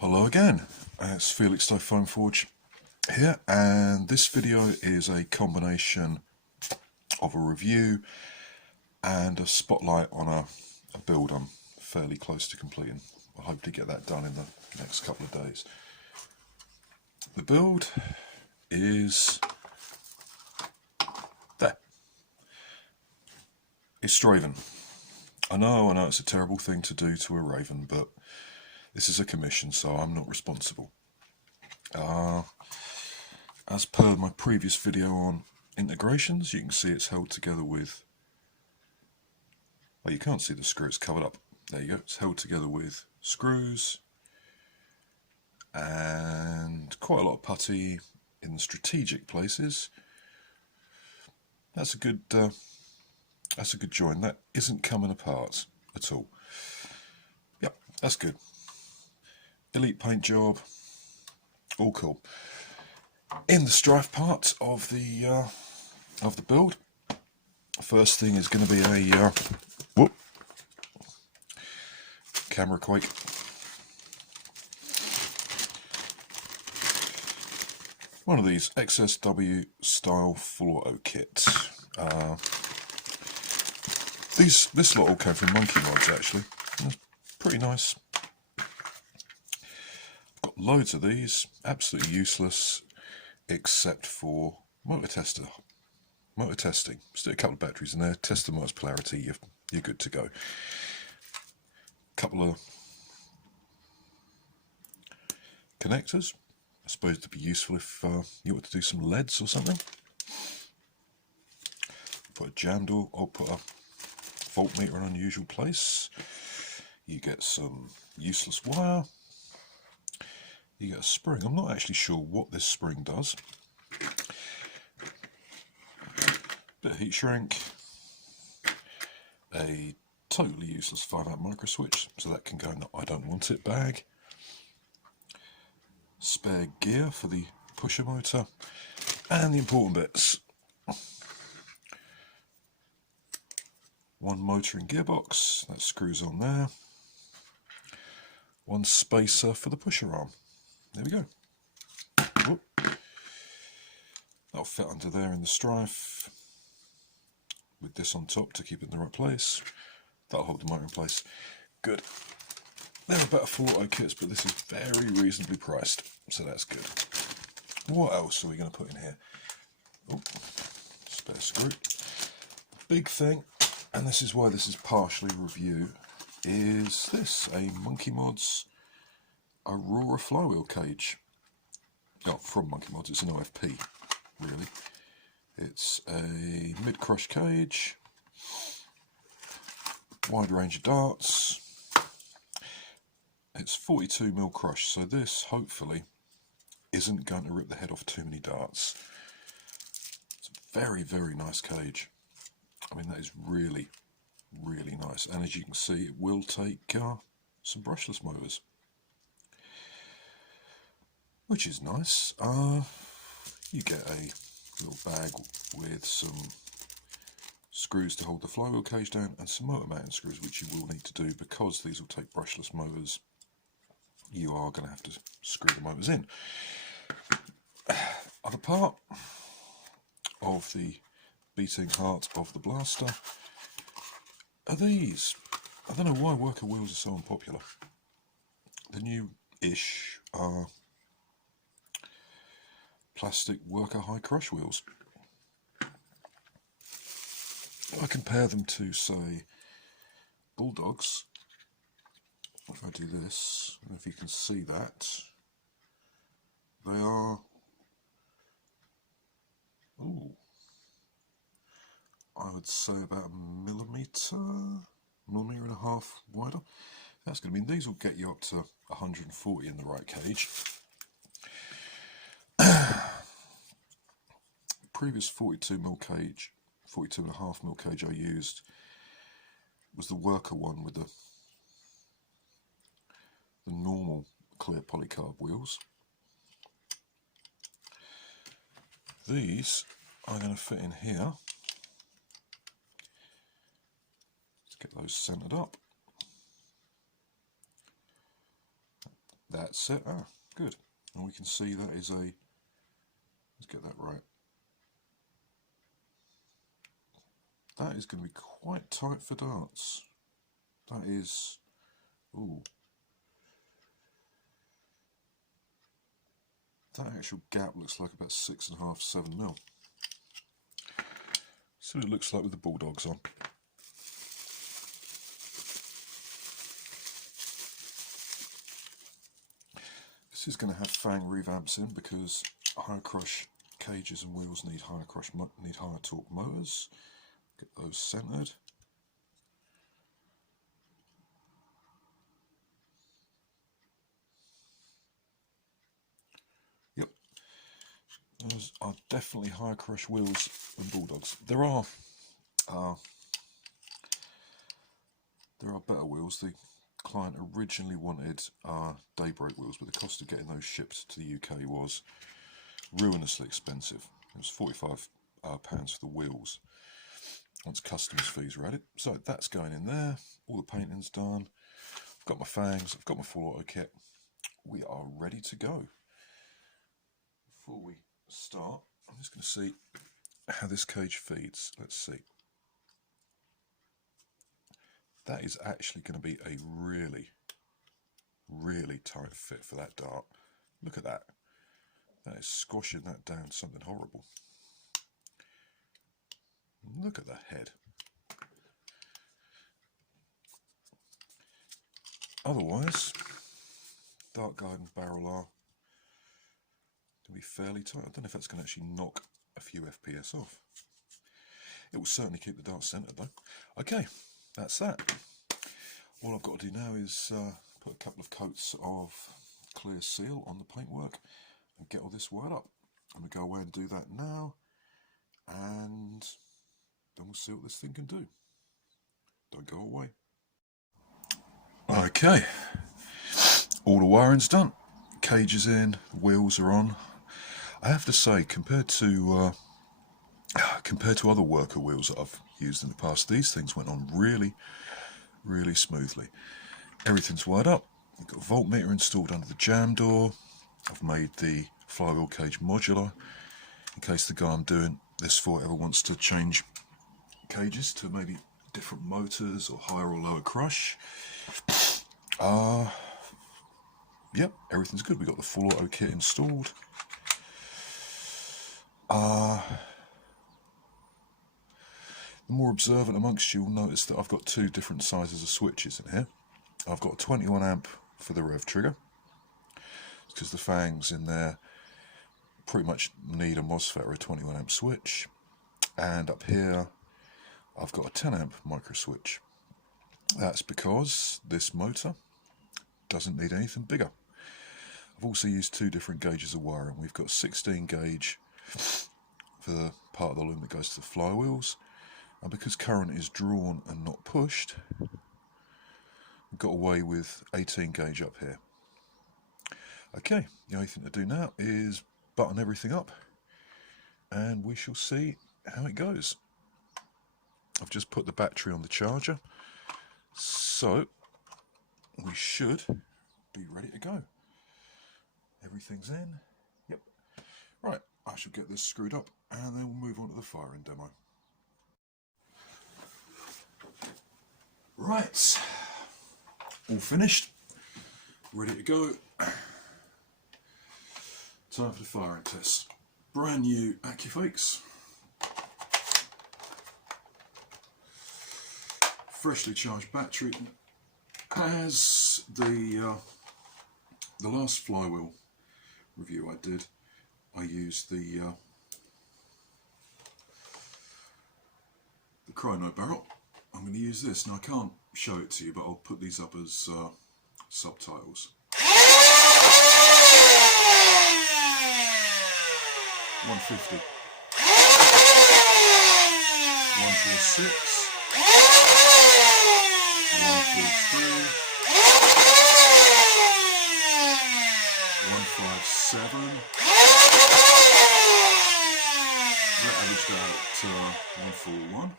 Hello again, it's Felix Foam Forge here, and this video is a combination of a review and a spotlight on a build I'm fairly close to completing. I hope to get that done in the next couple of days. The build is there. It's Strayven. I know it's a terrible thing to do to a raven, but this is a commission, so I'm not responsible. As per my previous video on integrations, you can see it's held together with... Oh, you can't see the screw, it's covered up. There you go, it's held together with screws and quite a lot of putty in the strategic places. That's a good join. That isn't coming apart at all. Yep, that's good. Elite paint job, all cool. In the strife part of the build, first thing is going to be a camera quake. One of these XSW style full auto kits. This lot all came from Monkey Mods actually. That's pretty nice. Got loads of these, absolutely useless, except for motor testing. Stick a couple of batteries in there, test the motor's polarity, you're good to go. Couple of connectors, I suppose to be useful if you want to do some LEDs or something. Put a jam door, or put a voltmeter in an unusual place. You get some useless wire. You get a spring. I'm not actually sure what this spring does. Bit of heat shrink. A totally useless 5-amp micro switch, so that can go in the I don't want it bag. Spare gear for the pusher motor. And the important bits. One motor and gearbox, that screws on there. One spacer for the pusher arm. There we go. Whoop. That'll fit under there in the strife. With this on top to keep it in the right place. That'll hold the motor in place. Good. There are better full auto kits, but this is very reasonably priced, so that's good. What else are we going to put in here? Oh, spare screw. Big thing, and this is why this is partially review, is this, a Monkey Mods Aurora flywheel cage. Oh, from Monkey Mods, it's an OFP, really. It's a mid-crush cage, wide range of darts. It's 42mm crush, so this, hopefully, isn't going to rip the head off too many darts. It's a very, very nice cage. I mean, that is really, really nice. And as you can see, it will take some brushless motors, which is nice. You get a little bag with some screws to hold the flywheel cage down and some motor mounting screws, which you will need to do because these will take brushless motors. You are going to have to screw the motors in. Other part of the beating heart of the blaster are these. I don't know why worker wheels are so unpopular. The new-ish plastic worker high crush wheels. I compare them to, say, Bulldogs. If I do this, I don't know if you can see that, they are, ooh, I would say about a millimetre and a half wider. That's going to mean these will get you up to 140 in the right cage. Previous 42mm cage, 42.5mm cage I used was the worker one with the normal clear polycarb wheels. These are going to fit in here. Let's get those centered up. That's it. Ah, good. And we can see that is a, let's get that right. That is going to be quite tight for darts. That is, ooh. That actual gap looks like about 6.5, 7 mil. So it looks like with the bulldogs on. This is going to have fang revamps in because higher crush cages and wheels need higher torque motors. Get those centered. Yep, those are definitely higher crush wheels than bulldogs. There are better wheels. The client originally wanted daybreak wheels, but the cost of getting those shipped to the UK was ruinously expensive. It was £45 for the wheels once customs fees were added. So that's going in there. All the painting's done. I've got my fangs. I've got my full auto kit. We are ready to go. Before we start, I'm just going to see how this cage feeds. Let's see. That is actually going to be a really, really tight fit for that dart. Look at that. That is squashing that down something horrible. Look at the head. Otherwise, dart guide and barrel are going to be fairly tight. I don't know if that's going to actually knock a few FPS off. It will certainly keep the dart centered though. Okay, that's that. All I've got to do now is put a couple of coats of clear seal on the paintwork and get all this wired up. I'm going to go away and do that now, and then we'll see what this thing can do. Don't go away. Okay, all the wiring's done. Cage is in, wheels are on. I have to say, compared to other worker wheels that I've used in the past, these things went on really smoothly. Everything's wired up. I've got a voltmeter installed under the jam door. I've made the flywheel cage modular in case the guy I'm doing this for ever wants to change cages to maybe different motors or higher or lower crush. Yep, everything's good. We've got the full auto kit installed. The more observant amongst you will notice that I've got two different sizes of switches in here. I've got a 21 amp for the rev trigger, because the fangs in there pretty much need a MOSFET or a 21 amp switch. And up here I've got a 10 amp micro switch. That's because this motor doesn't need anything bigger. I've also used two different gauges of wiring. We've got 16 gauge for the part of the loom that goes to the flywheels, and because current is drawn and not pushed, we've got away with 18 gauge up here. Okay, the only thing to do now is button everything up and we shall see how it goes. I've just put the battery on the charger, so we should be ready to go. Everything's in. Yep. Right, I shall get this screwed up and then we'll move on to the firing demo. Right, all finished, ready to go. Time for the firing test. Brand new Accufakes. Freshly charged battery. As the last flywheel review I did, I used the chrono barrel. I'm going to use this. Now I can't show it to you, but I'll put these up as subtitles. 150, 146, 143, 157. That averaged out to 141.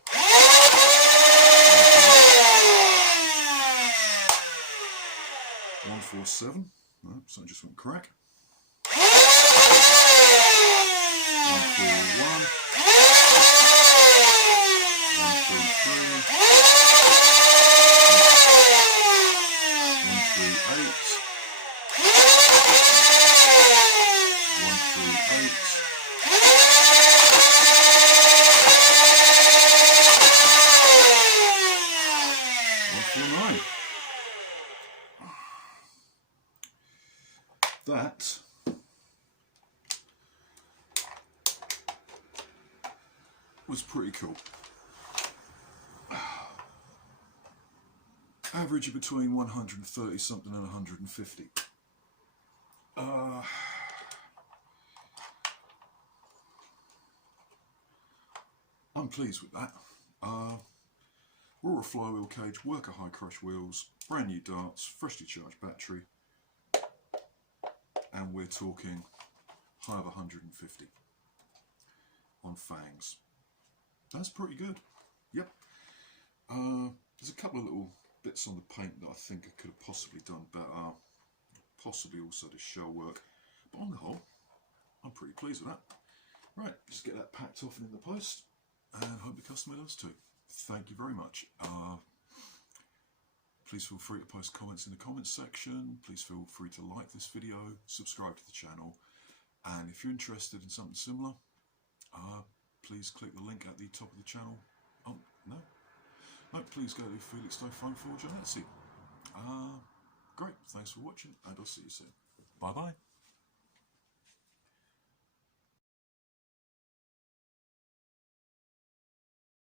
147. Oh, something just went crack. 1, 4, 1. 1, 3, 3. 1, 3, 8. 1, 3, 8. 1, 4, 9. That was pretty cool. Average between 130 something and 150. I'm pleased with that. Aurora flywheel cage, worker high crush wheels, brand new darts, freshly charged battery, and we're talking high of 150 on fangs. That's pretty good. Yep. There's a couple of little bits on the paint that I think I could have possibly done better, possibly also the shell work, but on the whole I'm pretty pleased with that. Right, just get that packed off and in the post, and hope the customer does too. Thank you very much. Please feel free to post comments in the comments section. Please feel free to like this video, subscribe to the channel, and if you're interested in something similar, please click the link at the top of the channel. Oh, no, please go to Felix Fang Forge on Etsy. Great, thanks for watching, and I'll see you soon. Bye bye.